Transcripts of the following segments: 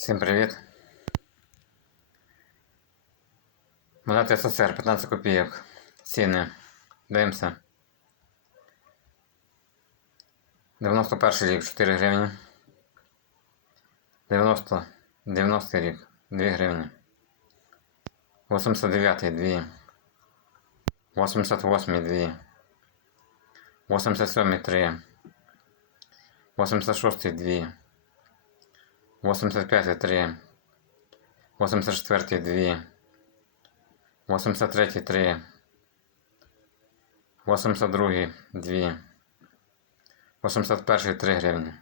Всім привіт. Монета СССР 15 копійок. Ціни. Дивимося. 91 рік 4 гривні. 90 90 рік 2 гривні. 89 2. 88 2. 87 3. 86 2. 85 3. 84 2. 83 3. 82 2. 81 3 гривні.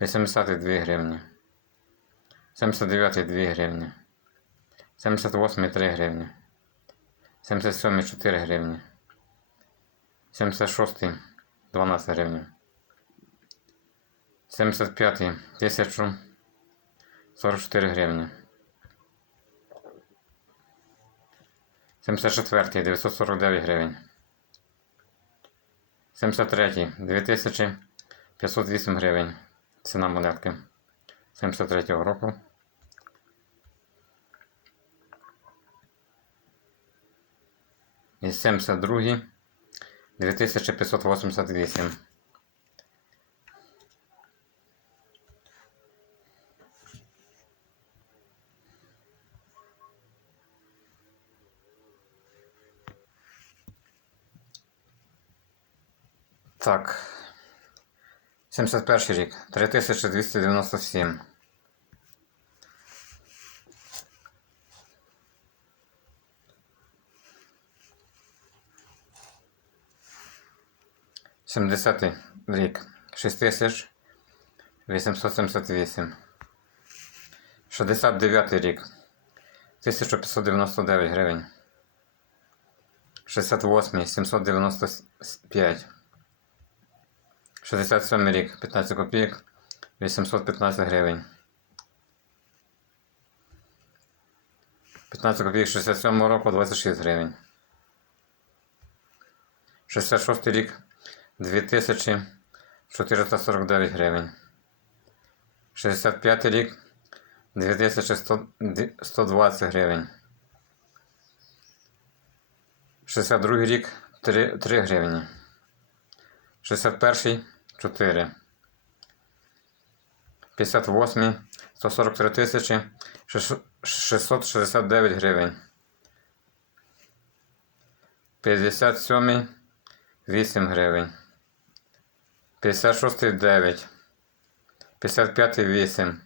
80 2 гривні. 79 2 гривні. 78 3 гривні. 77 4 гривні. 76 12 гривень. 75 1000 44 гривні. 74 949 гривень. 73 2508 гривень. Ціна монетки 73 року. І 72 2588. Так. 71 рік. 3297. Сімдесятий рік. 6878. 69 рік. 1599 гривень. 68 795. 67 рік, 15 копійок, 815 гривень. 15 копійок 67 року 26 гривень. 66 рік 2449 гривень. 65 рік 2120 гривень. 62 рік 3, 3 гривні. 61 4. 58 143 тисячі 669 гривень. 57 8 гривень. 56 9. 55 8.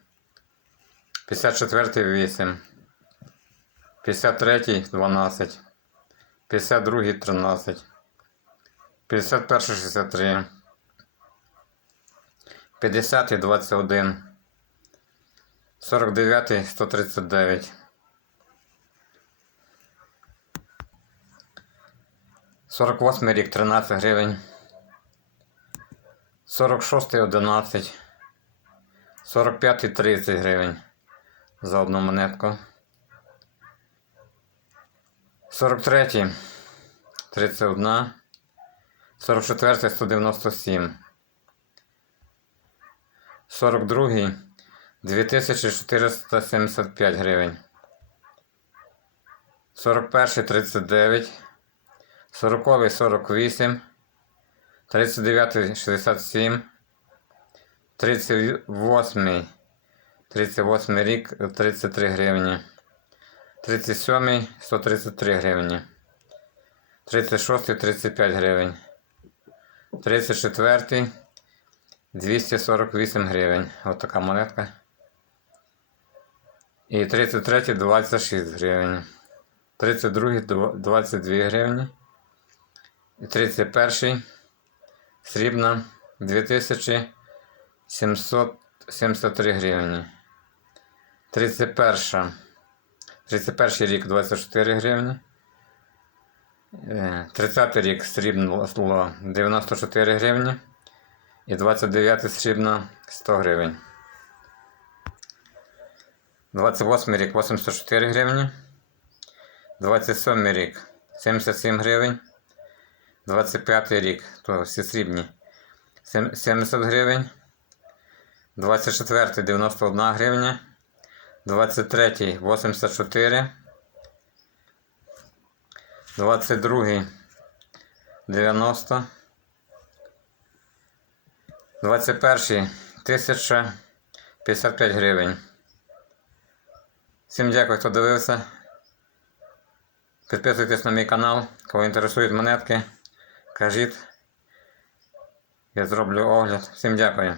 54 8. 53 12. 52 13. 51 63. 50 21. 49 139. 48 рік 13 гривень. 46 11. 45 30 гривень за одну монетку. 43 31. 44 197. 42 2475 гривень. 41 39. 40 48. 39 67. 38 38 рік 33 гривні. 37 133 гривні. 36 35 гривень. 34 248 гривень. Ось така монетка. І 33 26 гривень. 32 22 гривні. І 31 срібна 2773 гривні. 31 31 рік 24 гривні. Е, 30 рік срібно 94 гривні. І 29 срібно 100 гривень. 28 рік 84 гривні. 27 рік 77 гривень. 25 рік, то всі срібні. 70 гривень. 24 91 гривня. 23 84. 22 90. 21 1055 гривень. Всім дякую, хто дивився. Підписуйтесь на мій канал, кого інтересують монетки. Кажіть. Я зроблю огляд. Всім дякую.